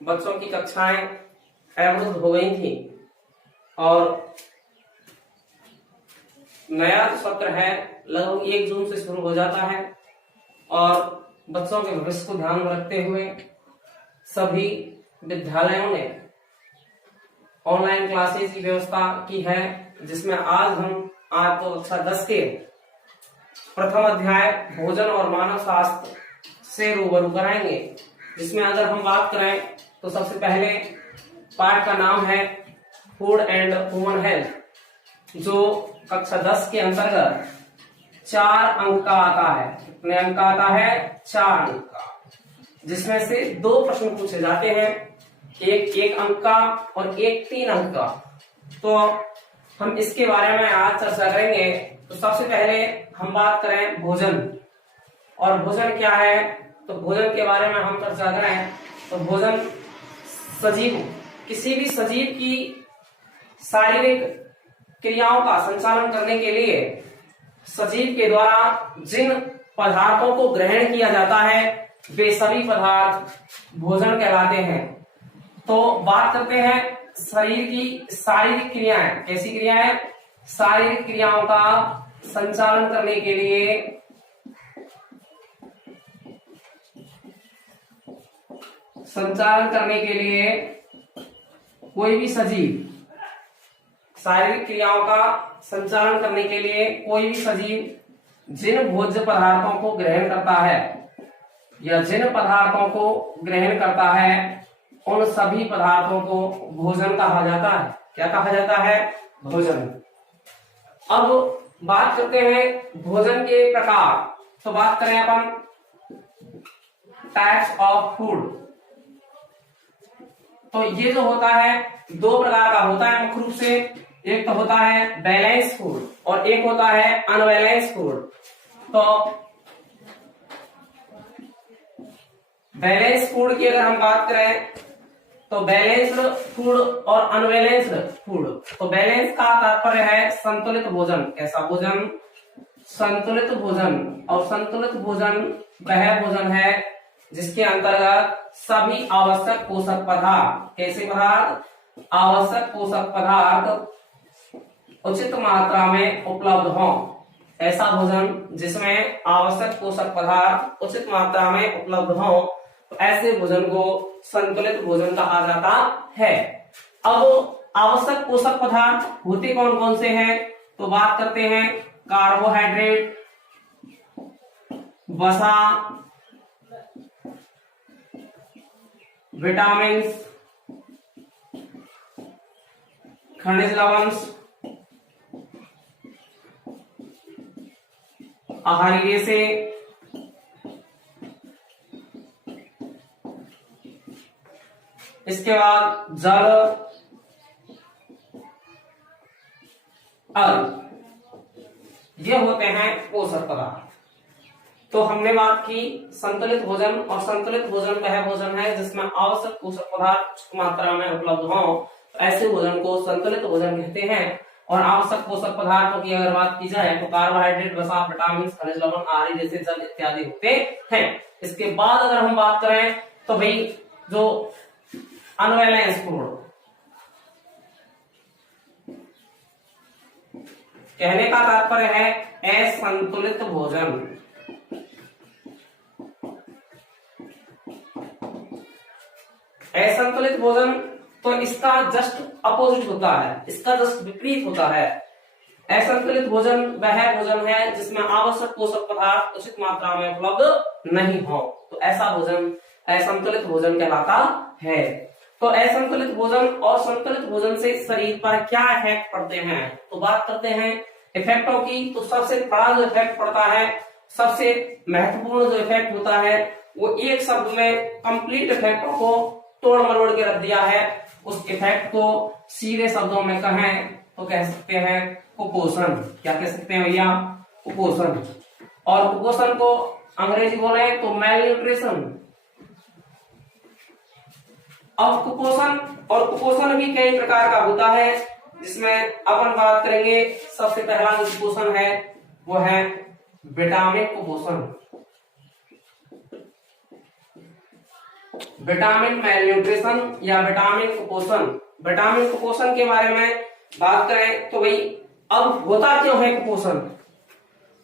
बच्चों की कक्षाएं अवरुद्ध हो गई थी और नया सत्र है लगभग 1 जून से शुरू हो जाता है और बच्चों के भविष्य को ध्यान में रखते हुए सभी विद्यालयों ने ऑनलाइन क्लासेस की व्यवस्था की है, जिसमें आज हम आपको कक्षा 10 के प्रथम अध्याय भोजन और मानव स्वास्थ्य से रूबरू कराएंगे। जिसमें अगर हम बात करें तो सबसे पहले पाठ का नाम है फूड एंड ह्यूमन हेल्थ, जो कक्षा 10 के अंतर्गत 4 अंक का आता है। कितने अंक का आता है? 4 अंक का, जिसमें से 2 प्रश्न पूछे जाते हैं, एक 1 अंक का और एक 3 अंक का। तो हम इसके बारे में आज चर्चा करेंगे। तो सबसे पहले हम बात करें भोजन, और भोजन क्या है, तो भोजन के बारे में हम चर्चा करें तो भोजन सजीव, किसी भी सजीव की शारीरिक क्रियाओं का संचालन करने के लिए सजीव के द्वारा जिन पदार्थों को ग्रहण किया जाता है वे सभी पदार्थ भोजन कहलाते हैं। तो बात करते हैं शरीर की शारीरिक क्रियाएं। कैसी क्रियाएं? शारीरिक क्रियाओं का संचालन करने के लिए कोई भी सजीव, शारीरिक क्रियाओं का संचालन करने के लिए कोई भी सजीव जिन भोज्य पदार्थों को ग्रहण करता है या जिन पदार्थों को ग्रहण करता है उन सभी पदार्थों को भोजन कहा जाता है। क्या कहा जाता है? भोजन। अब बात करते हैं भोजन के प्रकार। तो बात करें अपन टाइप्स ऑफ फूड। तो ये जो होता है 2 प्रकार का होता है मुख्य रूप से। एक तो होता है बैलेंस फूड और एक होता है अनबैलेंस फूड। तो बैलेंस फूड की अगर हम बात करें तो बैलेंस्ड फूड और अनबैलेंस्ड फूड। तो बैलेंस का तात्पर्य है संतुलित भोजन। कैसा भोजन? संतुलित भोजन। और संतुलित भोजन वह भोजन है जिसके अंतर्गत सभी आवश्यक पोषक पदार्थ, कैसे पदार्थ? आवश्यक पोषक पदार्थ उचित मात्रा में उपलब्ध हो। ऐसा भोजन जिसमें आवश्यक पोषक पदार्थ उचित मात्रा में उपलब्ध हो, तो ऐसे भोजन को संतुलित भोजन कहा जाता है। अब आवश्यक पोषक पदार्थ होते कौन कौन से हैं? तो बात करते हैं कार्बोहाइड्रेट, वसा, विटामिन, खनिज लवण, आहारी रेशे, इसके बाद जल, ये होते हैं पोषक पदार्थ। तो हमने बात की संतुलित भोजन, और संतुलित भोजन वह भोजन है जिसमें आवश्यक पोषक पदार्थ मात्रा में उपलब्ध हो, तो ऐसे भोजन को संतुलित भोजन कहते हैं। और आवश्यक पोषक पदार्थों की अगर बात की जाए तो कार्बोहाइड्रेट, वसा, विटामिन, खनिज लवण, आहारी जैसे जल इत्यादि होते हैं। इसके बाद अगर हम बात करें तो भाई जो अनबैलेंस फूड, कहने का तात्पर्य है असंतुलित भोजन। असंतुलित भोजन तो इसका जस्ट अपोजिट होता है, इसका जस्ट विपरीत होता है। असंतुलित भोजन वह भोजन है जिसमें आवश्यक पोषक पदार्थ उचित मात्रा में उपलब्ध नहीं हो, तो ऐसा भोजन असंतुलित भोजन कहलाता है। तो असंतुलित भोजन और संतुलित भोजन से शरीर पर क्या इफेक्ट पड़ते हैं, तो बात करते हैं इफेक्टों की। तो सबसे बड़ा जो इफेक्ट पड़ता है, सबसे महत्वपूर्ण जो इफेक्ट होता है, वो एक शब्द में कंप्लीट इफेक्टों को तोड़ मरोड़ के रख दिया है। उस इफेक्ट को सीधे शब्दों में कहें तो कह सकते हैं कुपोषण। क्या कह सकते हैं भैया? कुपोषण। और कुपोषण को अंग्रेजी बोले तो मेलन्यूट्रिशन। अब कुपोषण भी कई प्रकार का होता है, जिसमें अपन बात करेंगे। सबसे पहला जो कुपोषण है वो है विटामिन कुपोषण। विटामिन मेलन्यूट्रिशन या विटामिन कुपोषण। विटामिन कुपोषण के बारे में बात करें तो भाई अब होता क्यों है कुपोषण?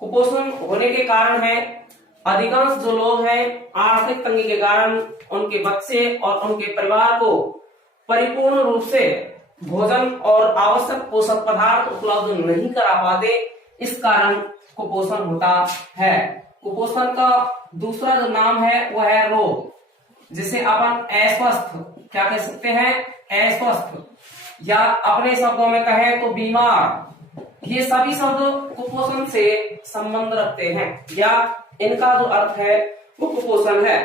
कुपोषण होने के कारण है अधिकांश जो लोग हैं आर्थिक तंगी के कारण उनके बच्चे और उनके परिवार को परिपूर्ण रूप से भोजन और आवश्यक पोषक पदार्थ उपलब्ध नहीं करा पाते, इस कारण कुपोषण होता है। कुपोषण का दूसरा जो नाम है वह है रोग, जिसे अपन अस्वस्थ क्या कह सकते हैं? अस्वस्थ, या अपने शब्दों में कहें तो बीमार। ये सभी शब्द कुपोषण से संबंध रखते हैं या इनका जो अर्थ है वो कुपोषण है।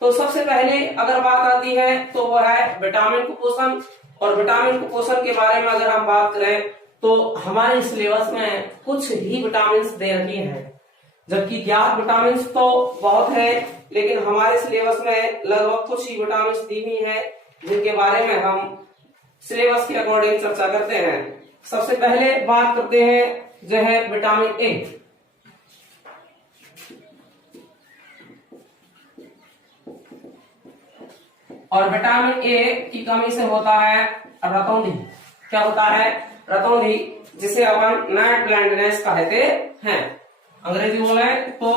तो सबसे पहले अगर बात आती है तो वह है विटामिन कुपोषण। और विटामिन कुपोषण के बारे में अगर हम बात करें तो हमारे सिलेबस में कुछ ही विटामिन दे रखी हैं, जबकि ज्ञात विटामिन तो बहुत है, लेकिन हमारे सिलेबस में लगभग कुछ ही विटामिन दी हुई है जिनके बारे में हम सिलेबस के अकॉर्डिंग चर्चा करते हैं। सबसे पहले बात करते हैं जो है विटामिन ए। और विटामिन ए की कमी से होता है रतौंधी। क्या होता है? रतौंधी, जिसे अपन नाइट ब्लाइंडनेस कहते हैं। अंग्रेजी बोले तो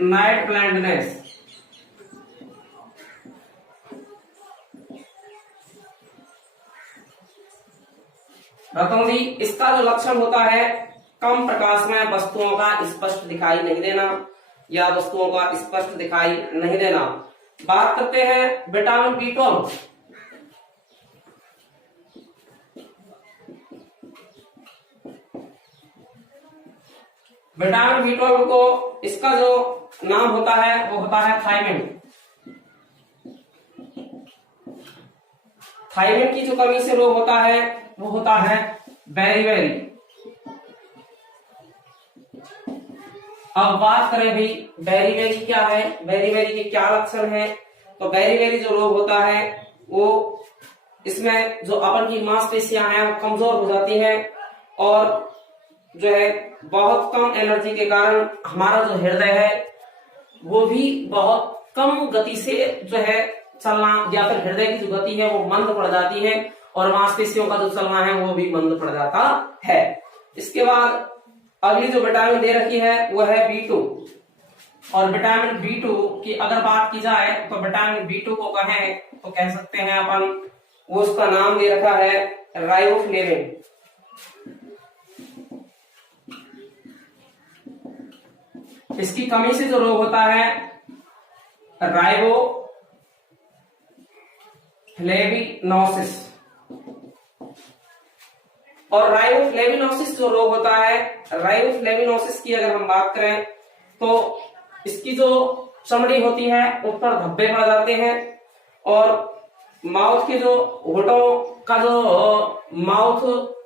नाइट ब्लाइंडनेस। रतौंधी, इसका जो लक्षण होता है कम प्रकाश में वस्तुओं का स्पष्ट दिखाई नहीं देना या वस्तुओं का स्पष्ट दिखाई नहीं देना। बात करते हैं विटामिन B12। विटामिन B12 को इसका जो नाम होता है वो होता है थायमिन। थायमिन की जो कमी से रोग होता है वो होता है बेरीबेरी। अब बात करें भाई बेरीबेरी क्या है, बेरीबेरी के क्या लक्षण है? तो बेरीबेरी जो रोग होता है वो इसमें जो अपन की मांसपेशियां हैं वो कमजोर हो जाती हैं और जो है बहुत कम एनर्जी के कारण हमारा जो हृदय है वो भी बहुत कम गति से जो है चलना, या फिर हृदय की जो गति है वो मंद पड़ जाती है और मांसपेशियों का जो चलना है वो भी मंद पड़ जाता है। इसके बाद अगली जो विटामिन दे रखी है वो है B2। और विटामिन B2 की अगर बात की जाए तो विटामिन B2 को कहें तो कह सकते हैं अपन, वो उसका नाम दे रखा है राइबोफ्लेविन। इसकी कमी से जो रोग होता है राइबोफ्लेविनोसिस। और राइबोफ्लेविनोसिस जो रोग होता है, राइबोफ्लेविनोसिस की अगर हम बात करें तो इसकी जो चमड़ी होती है उस पर धब्बे पड़ जाते हैं और माउथ के जो होठों का जो माउथ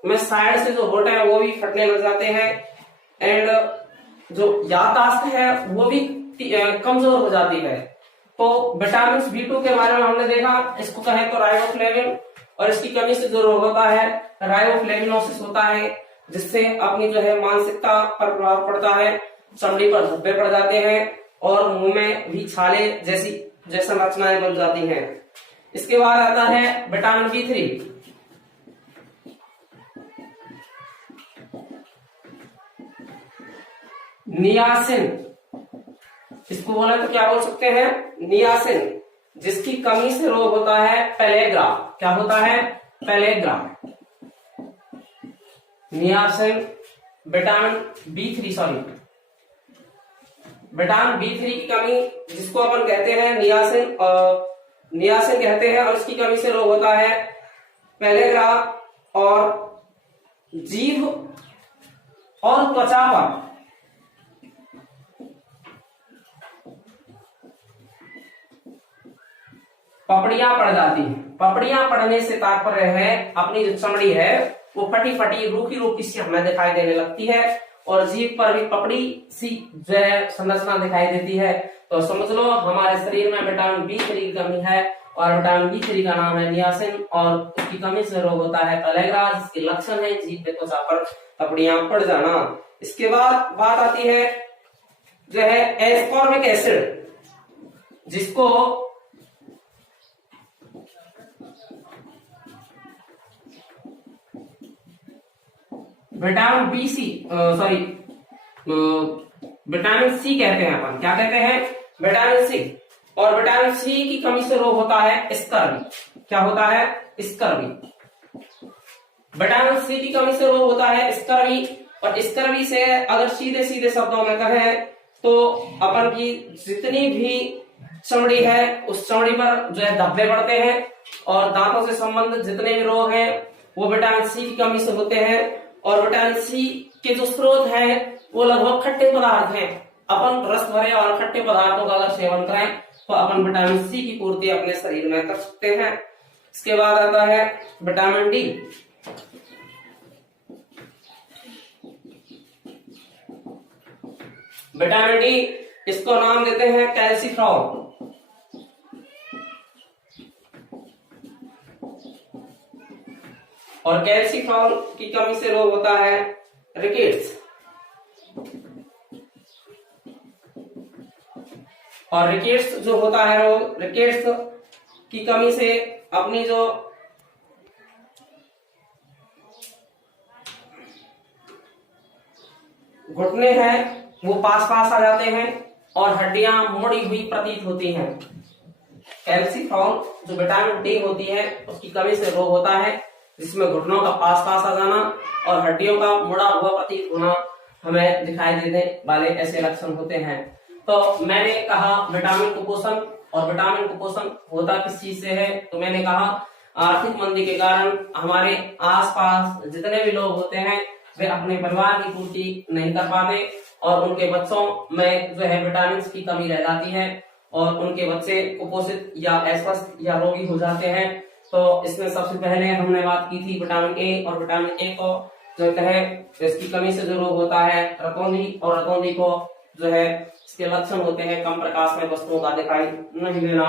में साइड से जो होठ है वो भी फटने लग जाते हैं एंड जो याददाश्त है वो भी कमजोर हो जाती है। तो विटामिन B2 के बारे में हमने देखा, इसको कहें तो राइबोफ्लेविन, और इसकी कमी से जो रोग होता है राइबोफ्लेविनोसिस होता है, जिससे अपनी जो है मानसिकता पर प्रभाव पड़ता है, चमड़ी पर धब्बे पड़ जाते हैं और मुंह में भी छाले जैसा रचनाएं बन जाती हैं। इसके बाद आता है विटामिन B3। नियासिन, इसको बोला तो क्या बोल सकते हैं? नियासिन, जिसकी कमी से रोग होता है पेलेग्रा। क्या होता है? पेलेग्रा। नियासिन, विटामिन B3 की कमी, जिसको अपन कहते हैं नियासिन कहते हैं, और इसकी कमी से रोग होता है पेलेग्रा और जीभ और त्वचा पर पपड़ियां पड़ जाती हैं। पपड़ियां पड़ने से तात्पर्य है अपनी जो चमड़ी है वो फटी फटी रूखी सी हमें दिखाई देने लगती है और जीभ पर भी पपड़ी सी जो है संरचना दिखाई देती है। तो समझ लो हमारे शरीर में विटामिन B3 की कमी है और विटामिन B3 का नाम है नियासिन और उसकी कमी से रोग होता है पेलेग्रा, जिसके लक्षण है जीभ पे त्वचा पर पपड़ियां पड़ जाना। इसके बाद बात आती है जो है एस्कॉर्बिक एसिड, जिसको vitamin B C sorry vitamin C कहते हैं अपन, क्या कहते हैं, विटामिन सी। और विटामिन सी की कमी से रोग होता है स्कर्वी। क्या होता है, स्कर्वी। विटामिन सी की कमी से रोग होता है स्कर्वी। और स्कर्वी से अगर सीधे सीधे शब्दों में कहें तो अपन की जितनी भी चमड़ी है उस चमड़ी पर जो है धब्बे पड़ते हैं, और दांतों से संबंधित जितने भी रोग हैं वो विटामिन सी की कमी से होते हैं। और विटामिन सी के जो स्रोत हैं वो लगभग खट्टे पदार्थ हैं। अपन रस भरे और खट्टे पदार्थों का अगर सेवन करें तो अपन विटामिन सी की पूर्ति अपने शरीर में कर सकते हैं। इसके बाद आता है विटामिन डी। विटामिन डी, इसको नाम देते हैं कैल्सिफेरॉल। और कैल्सिफेरॉल की कमी से रोग होता है रिकेट्स। और रिकेट्स जो होता है रोग, रिकेट्स की कमी से अपनी जो घुटने हैं वो पास पास आ जाते हैं और हड्डियां मुड़ी हुई प्रतीत होती हैं। कैल्सिफेरॉल जो विटामिन डी होती है उसकी कमी से रोग होता है जिसमें घुटनों का पास पास आ जाना और हड्डियों का मुड़ा हुआ प्रतीत होना हमें दिखाई देने वाले ऐसे लक्षण होते हैं। तो मैंने कहा विटामिन कुपोषण, और विटामिन कुपोषण होता किस चीज से है, तो मैंने कहा आर्थिक मंदी के कारण हमारे आसपास जितने भी लोग होते हैं वे अपने परिवार की पूर्ति नहीं कर पाते और उनके बच्चों में जो है विटामिन की कमी रह जाती है और उनके बच्चे कुपोषित या अस्वस्थ या रोगी हो जाते हैं। तो इसमें सबसे पहले हमने बात की थी विटामिन ए, और विटामिन ए को जो है इसकी कमी से जो रोग होता है रतौंधी, और रतौंधी को जो है इसके लक्षण होते हैं कम प्रकाश में वस्तुओं का दिखाई नहीं देना।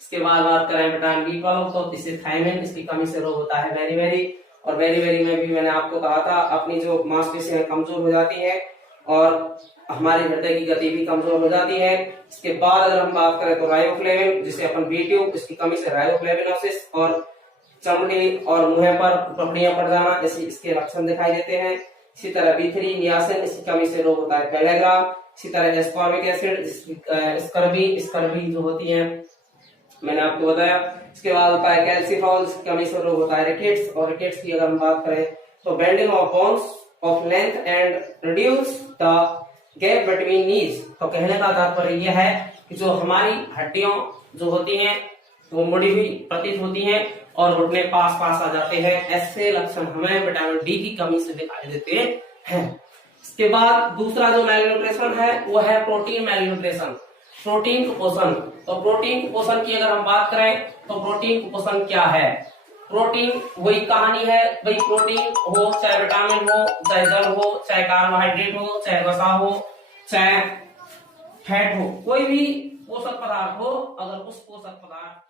इसके बाद बात करें विटामिन बी12 तो इसे थायमिन, इसकी कमी से रोग होता है बेरी। और बेरी में भी मैंने आपको कहा था अपनी जो मांसपेशियां कमजोर हो जाती है और हमारे हृदय की गति भी कमजोर हो जाती है। इसके बाद अगर हम बात करें तो राइबोफ्लेविन जिसे अपन B2, इसकी कमी से राइबोफ्लेविनोसिस और चमड़ी और मुंह पर पपड़ियां पड़ जाना ऐसे इसके लक्षण दिखाई देते हैं। इसी तरह B3 नियासिन, इसकी कमी से रोग होता है पेलेग्रा। इसी तरह एस्कॉर्बिक एसिड, स्कर्वी जो होती है मैंने आपको बताया। इसके बाद होता है कैल्सिफेरॉल, इसकी कमी से रोग होता है रिकेट्स। और रिकेट्स की अगर हम बात करें तो bending of bones of length and reduce the gap between knees. तो कहने का तात्पर्य यह है कि जो हमारी हड्डियों जो होती हैं वो मुड़ी हुई प्रतीत होती हैं और घुटने पास पास आ जाते हैं। ऐसे लक्षण हमें विटामिन डी की कमी से दिखाई देते हैं। इसके बाद दूसरा जो मैलन्यूट्रिशन है वो है प्रोटीन मैलन्यूट्रिशन, प्रोटीन कुपोषण। तो प्रोटीन कुपोषण की अगर हम बात करें तो प्रोटीन कुपोषण क्या है, प्रोटीन वही कहानी है भाई, प्रोटीन हो चाहे विटामिन हो चाहे जल हो चाहे कार्बोहाइड्रेट हो चाहे वसा हो चाहे फैट हो, कोई भी पोषक पदार्थ हो, अगर उस पोषक पदार्थ